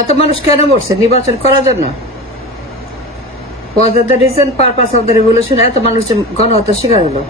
এত মানুষ কেন মরছে নির্বাচন করার জন্য? Was it the reason purpose of the revolution? এত মানুষ গণহত্যার শিকার হলো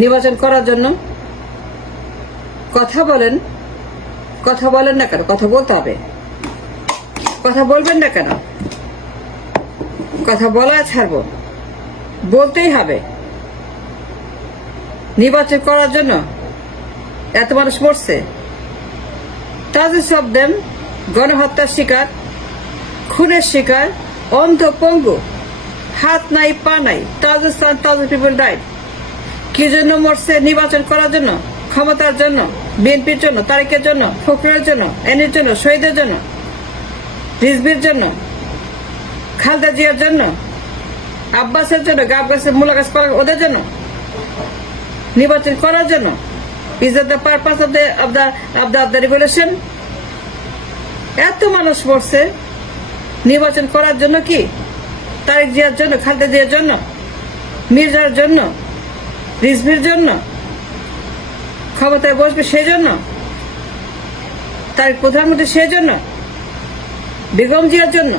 নির্বাচন করার জন্য? কথা বলেন না কেন? কথা বলতে হবে। কথা বলবেন না কেন? কথা বলা ছাড়বো, বলতেই হবে। নির্বাচন করার জন্য এত মানুষ মরছে, thousands of them গণহত্যার শিকার, খুনের শিকার, অন্ধ পঙ্গু, হাত নাই পা নাই, থাউজেন্ড পিপল ডাইড। কি জন্য মরছে? নির্বাচন করার জন্য, ক্ষমতার জন্য, বিএনপির জন্য, তারেকের জন্য, ফখরুলের জন্য, এনির জন্য, শহীদের জন্য, রিজভির জন্য, খালেদা জিয়ার জন্য, আব্বাসের জন্য, গাব গাছের মূলা গাছ করা ওদের জন্য, নির্বাচন করার জন্য। Is the purpose of the revolution? এত মানুষ মরছে নির্বাচন করার জন্য কি? তারেক জিয়ার জন্য, খালেদা জিয়ার জন্য, মির্জার জন্য, রিজভির জন্য, ক্ষমতায় বসবে সেই জন্য, তারেক প্রধানমন্ত্রী সেই জন্য, বেগম জিয়ার জন্য,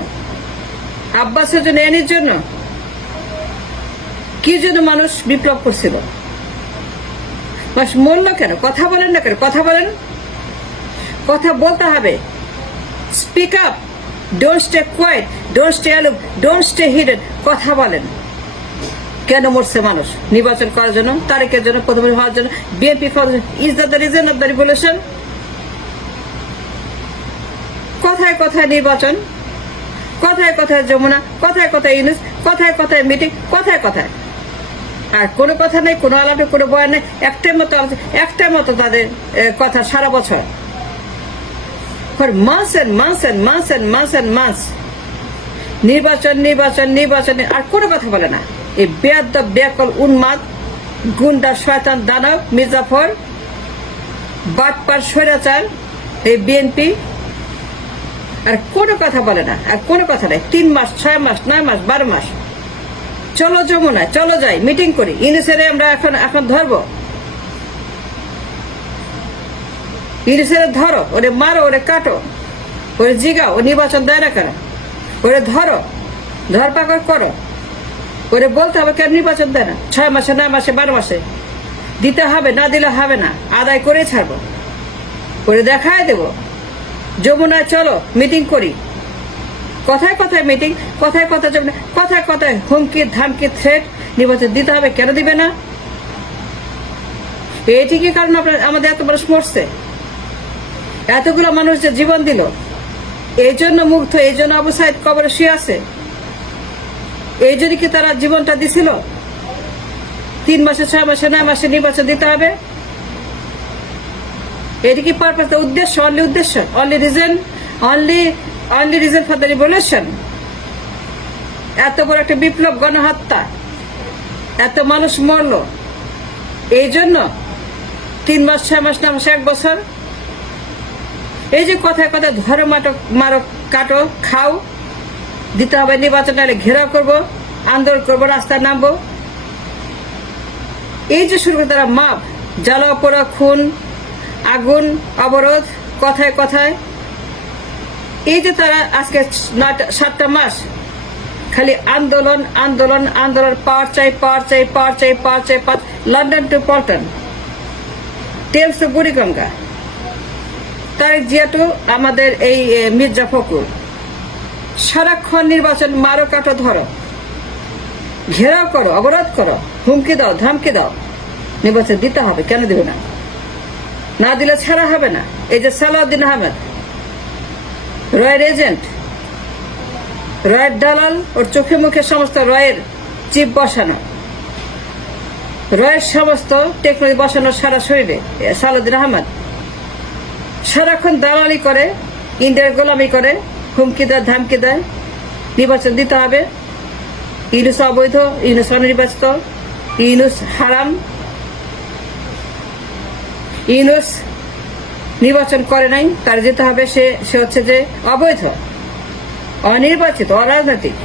আব্বাসের জন্য, এনির জন্য। কি জন্য মানুষ বিপ্লব করছিল? মানুষ মরল কেন? কথা বলেন না কেন? কথা বলেন, কথা বলতে হবে। Speak up, don't stay quiet, don't stay aloof, don't stay hidden. কথা বলেন। কেন মরছে মানুষ? নির্বাচন করার জন্য, তারেকের জন্য, প্রধানমন্ত্রী হওয়ার জন্য, BNP. Is the reason of the revolution? কথায় কথায় নির্বাচন, কথায় কথায় যমুনা, কথায় কথায় ইউনুস, কথায় কথায় মিটিং, কথায় কথায়। আর কোনো কথা নেই, কোনো আলাপে, কোনো বয়ান নেই। একটাই মতো তাদের কথা সারা বছর। For months and months and months and months and months নির্বাচন, নির্বাচন, নির্বাচন। আর কোনো কথা বলে না। এই বেয়াদব, বেয়াকল, উন্মাদ, গুন্ডা, শয়তান, দানব, মির্জাফর, বাটপার, স্বৈরাচার, এই বিএনপি। আর কোনো কথা বলে না, আর কোনো কথা নেই। 3 মাস, 6 মাস, 9 মাস, 12 মাস। চলো যমুনায়, চলো যাই, মিটিং করি। ইউনুসেরে আমরা এখন ধরবো। ইউনুসেরে ধরো, ওরে মারো, ওরে কাটো, ওরে জিগাও। ও নির্বাচন দেয় না কেন? ওরে ধরো, ধরপাকড় করো। ওরে বলতে হবে কেন নির্বাচন দেয় না? 6 মাসে, 9 মাসে, 12 মাসে দিতে হবে, না দিলে হবে না। আদায় করে ছাড়বো, ওরে দেখায় দেব। যমুনায় চলো, মিটিং করি। কথায় কথায় মিটিং, কথায় কথায় যমুনা, কথায় কথায় হুমকি, ধামকি, থ্রেট। নির্বাচন দিতে হবে, কেন দিবে না? এটি কি কারণ আমাদের এত মানুষ মরছে? এতগুলো মানুষ যে জীবন দিল, এই জন্য মুগ্ধ, এই জন্য আবু সাইদ কবরে শুয়ে আছে, এই জন্য কি তারা জীবনটা দিছিল? 3 মাসে, 6 মাসে, 9 মাসে নির্বাচন দিতে হবে? এটি কি পারপাস? উদ্দেশ্য, অনলি উদ্দেশ্য, only reason, only reason for the revolution. এত বড় একটা বিপ্লব, গণহত্যা, এত মানুষ মরল এই জন্য? 3 মাস, 6 মাস, 9 মাস, 1 বছর? এই যে কথায় কথায় ধরো, মারো, কাটো, খাও, দিতে হবে নির্বাচন, নাহলে ঘেরাও করবো, আন্দোলন করবো, রাস্তায় নামবো। এই যে শুরু করে তারা মাপ, জ্বালা পোড়া, খুন, আগুন, অবরোধ, কথায় কথায়। এই যে তারা আজকে 7টা মাস খালি আন্দোলন, আন্দোলন, আন্দোলন। পাওয়ার চাই, পাওয়ার চাই, পাওয়ার চাই, পাওয়ার চাই, লন্ডন টু পল্টন, টেলস টু বুড়িগঙ্গা, তারেক জিয়া টু আমাদের এই মির্জা ফখরুল। সারাক্ষণ নির্বাচন, মারো, কাটো, ধরো, ঘেরাও করো, অবরোধ করো, হুমকি দাও, ধামকি দাও। নির্বাচন দিতে হবে, কেন দিবে না? না দিলে ছাড়া হবে না। এই যে সালাউদ্দিন আহমেদ, রয়ের এজেন্ট, রয়ের দালাল, ওর চোখে মুখে সমস্ত রয়ের চিপ বসানো, রয়ের সমস্ত টেকনোলজি বসানো সারা শরীরে। সালাউদ্দিন আহমেদ সারাক্ষণ দালালি করে, ইন্ডিয়ার গোলামি করে, হুমকি দেয়, ধামকি দেয়। নির্বাচন দিতে হবে। ইউনুস অবৈধ, ইউনুস অনির্বাচিত, ইউনুস হারাম, ইউনুস নির্বাচন করে নাই, তার যেতে হবে। সে হচ্ছে যে অবৈধ, অনির্বাচিত, অরাজনৈতিক।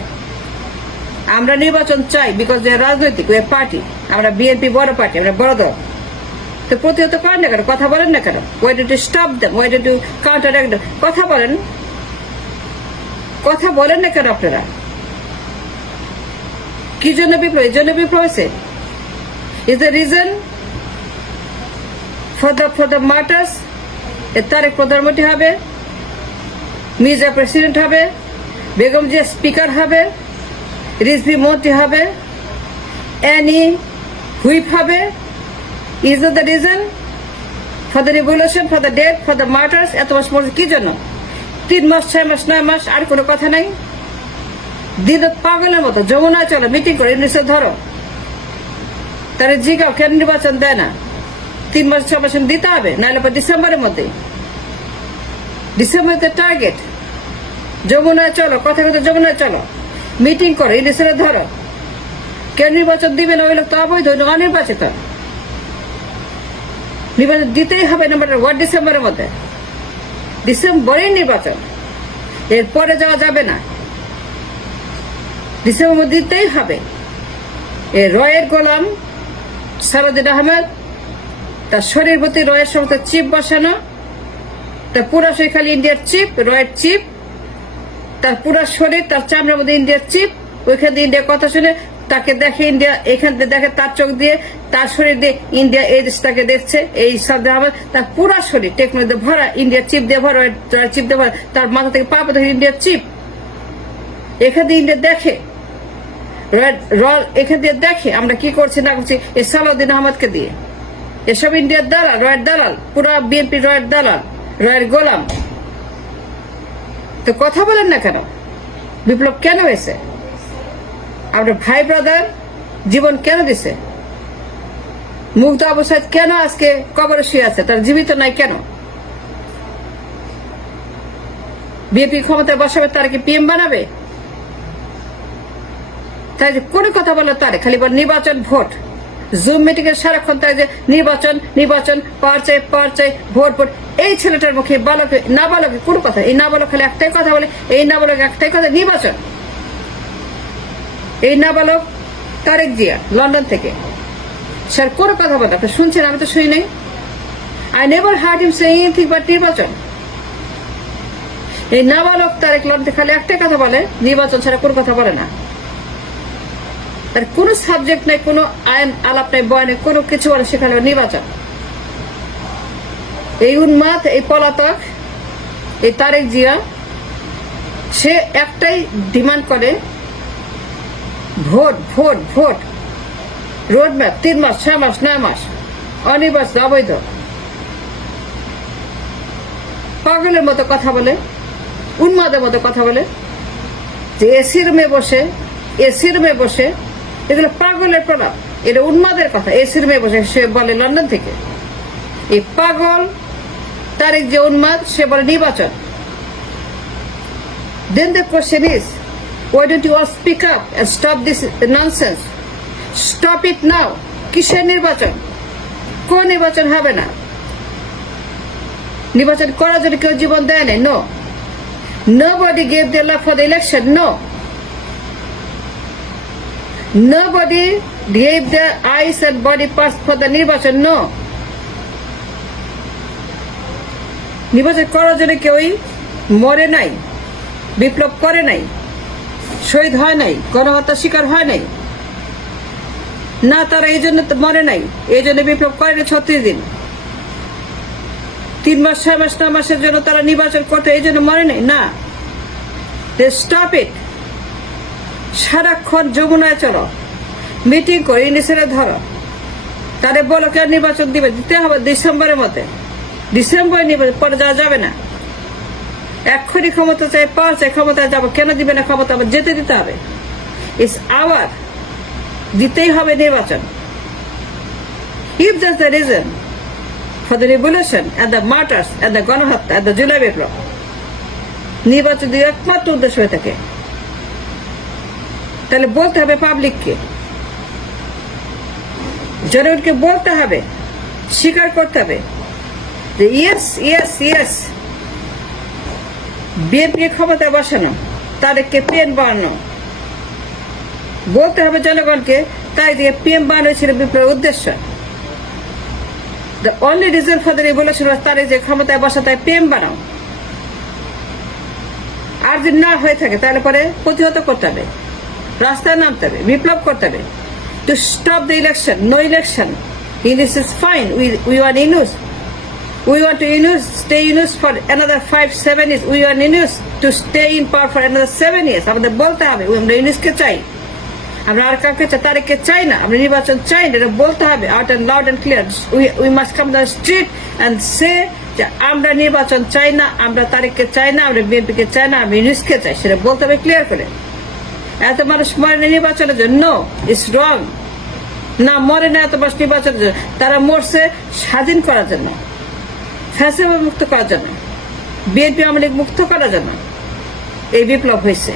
আমরা নির্বাচন চাই বিকজ রাজনৈতিক পার্টি। আমরা বিএনপি বড় পার্টি, আমরা বড় দল। তো প্রতিহত করেন না কেন, কথা বলেন না কেন? Why don't you stop them, why don't you counteract them? কথা বলেন, কথা বলেন না কেন আপনারা? কি জন্য বিপ্লব? এই জন্য বিপ্লব হয়েছে? Is the reason for the martyrs? Tarique প্রধানমন্ত্রী হবে, মির্জা প্রেসিডেন্ট হবে, বেগম জিয়া স্পিকার হবে, রিজভি মন্ত্রী হবে, অ্যানি হুইপ হবে? Is the reason for the revolution, for the death, for the martyrs? এত মাস মরছে কি জন্য? 3 মাস, 6 মাস, 9 মাস, আর কোনো কথা নাই? দিন পাগলের মতো যমুনা চলো, মিটিং করে নিশ্চয় ধরো, তারা জিগাও কেন নির্বাচন দেয় না? 3 মাস 6 মাস দিতে হবে, নাহলে ডিসেম্বরের মধ্যে, ডিসেম্বরের টার্গেট। যমুনায় চলো, কথা কথা যমুনায় চলো, মিটিং করো, ইলিশে ধরো। কেন নির্বাচন দিবে না? ওই লোক তো অবৈধ, অনির্বাচিত। নির্বাচন দিতেই হবে নাম্বার ওয়ার্ড ডিসেম্বরের মধ্যে, ডিসেম্বরেই নির্বাচন, এরপরে যাওয়া যাবে না, ডিসেম্বর দিতেই হবে। রয়ের গোলাম সালাউদ্দিন আহমেদ, তার শরীর প্রতি রয়ের সমস্ত চিপ বসানো, তার পুরা শরীর খালি ইন্ডিয়ার চিপ, রয়ের চিপ, তার পুরা শরীর, তার চামড়ার মধ্যে ইন্ডিয়ার চিপ। ওইখান দিয়ে ইন্ডিয়ার কথা শুনে তাকে দেখে ইন্ডিয়া, এখান থেকে দেখে তার চোখ দিয়ে, তার শরীর দিয়ে ইন্ডিয়া এই দেশটাকে দেখছে। এই সালাউদ্দিন আহমেদ তার পুরা শরীর টেকনোলজি ভরা, ইন্ডিয়ার চিপ দিয়ে ভরা, চিপ দিয়ে ভরা, তার মাথা থেকে পা পর্যন্ত ইন্ডিয়ার চিপ। এখান দিয়ে ইন্ডিয়া দেখে, এখান দিয়ে দেখে আমরা কি করছি না করছি এই সালাউদ্দিন আহমদকে দিয়ে। এসব ইন্ডিয়ার দালাল, রয়ের দালাল, পুরা বিএনপি রয়ের দালাল, রয়ের গোলাম। তো কথা বলেন না কেন? বিপ্লব কেন হয়েছে? আপনার ভাই ব্রাদার জীবন কেন দিছে? মুগ্ধ অবস্থায় কেন আজকে কবরে শুয়ে আছে? তার জীবিত নাই কেন? বিএনপি ক্ষমতায় বসাবে, তার কি পিএম বানাবে? তাই যে কোনো কথা বলো তারে খালি বল নির্বাচন, ভোট। জুম মিটিং এর সারাক্ষণ তাই যে নির্বাচন, নির্বাচন, পাওয়ার চাই, ভোট ভোট। এই ছেলেটার মুখে বালকে না বালকে কোনো কথা, এই না বালক খালি একটাই কথা বলে, এই না বালক একটাই কথা, নির্বাচন। এই না বালক তারেক জিয়া লন্ডন থেকে, স্যার কোনো কথা বলে আপনি শুনছেন? আমি তো শুনি নাই। I never hard him saying anything but নির্বাচন। এই না বালক তারেক লন্ডন খালি একটাই কথা বলে, নির্বাচন ছাড়া কোনো কথা বলে না। তার কোনো সাবজেক্ট নাই, কোনো আইন আলাপ নাই, বয় নেই, কোনো কিছু বলে সেখানে নির্বাচন। এই উন্মাদ, এই পলাতক, এই তারেক জিয়া, সে একটাই ডিমান্ড করে, vote vote vote. Road map 3 মাস, 6 মাস, 9 মাস, অনির্বাচিত, অবৈধ। পাগলের মতো কথা বলে, উন্মাদের মতো কথা বলে, যে এসি রুমে বসে, এগুলো পাগলের প্রলাপ, এটা উন্মাদের কথা। এসি রুমে বসে সে বলে লন্ডন থেকে। এই পাগল তারেক যে উন্মাদ, সে বলে নির্বাচন। Then the question is, why don't you all speak up and stop this nonsense? Stop it now. কিসের নির্বাচন? কোন নির্বাচন হবে না? নির্বাচন করার জন্য কেউ জীবন দেয় না। No. Nobody gave their life for the election. No. Nobody gave their eyes and body parts for the নির্বাচন। No. নির্বাচন করার জন্য কেউই মরে নাই, বিপ্লব করে নাই, শহীদ হয় নাই, গণহত্যার শিকার হয় নাই না। তারা এই জন্য মরে নাই, এই জন্য বিপ্লব করে না 36 দিন, 3 মাস, 6 মাস, 9 মাসের জন্য তারা নির্বাচন করতে এই জন্য মরে নাই না। Stop it. সারাক্ষণ যমুনায় চলো, মিটিং করে ইংলিশের ধরো, তাদের বলো কেন নির্বাচন দিবে? দিতে হবে ডিসেম্বরের মধ্যে, ডিসেম্বরে নির্বাচন, পরে যাওয়া যাবে না। এক্ষুনি ক্ষমতা চাই, পাওয়ার চাই, ক্ষমতায় যাবো। কেন দিবে না ক্ষমতা? আবার যেতে দিতে হবে। ইটস আওয়ার, দিতেই হবে নির্বাচন। If that's the reason for the revolution and the martyrs and the গণহত্যা এন্ড দ্য জুলাই বিপ্লব, নির্বাচন দিয়ে একমাত্র উদ্দেশ্য হয়ে থাকে, তাহলে বলতে হবে পাবলিককে, জনগণকে বলতে হবে, স্বীকার করতে হবে যে ইয়েস বিএনপি ক্ষমতায় বসানো, তাদেরকে পিএম বানানো। বলতে হবে জনগণকে, তাই দিয়ে পিএম বানানো ছিল বিপ্লবের উদ্দেশ্য। The only reason for the revolution তার যে ক্ষমতায় বসা তাই প্রেম বানাও। আর যদি না হয়ে থাকে তাহলে পরে প্রতিহত করতে হবে, রাস্তায় নামতে হবে, বিপ্লব করতে হবে to stop the election. No election, Yunus is fine. We want Yunus. We want to stay Yunus for another 5-7 years. We want Yunus to stay in power for another 7 years. আমাদের বলতে হবে আমরা ইউনুসকে চাই, আমরা আর কাউকে তারেককে চাই না, আমরা নির্বাচন চাই না, এটা বলতে হবে out and loud and clear. We must come the street and say যে আমরা নির্বাচন চাই না, আমরা তারেককে চাই না, আমরা বিএনপিকে চাই না, আমরা ইউনুসকে চাই, সেটা বলতে হবে ক্লিয়ার করে। এত মানুষ মরে নির্বাচনের জন্য, ইটস রং। না মরে না এত মানুষ নির্বাচনের জন্য, তারা মরছে স্বাধীন করার জন্য, ফ্যাসিবাদ মুক্ত করার জন্য, বিএনপি আওয়ামী লীগ মুক্ত করার জন্য এই বিপ্লব হয়েছে।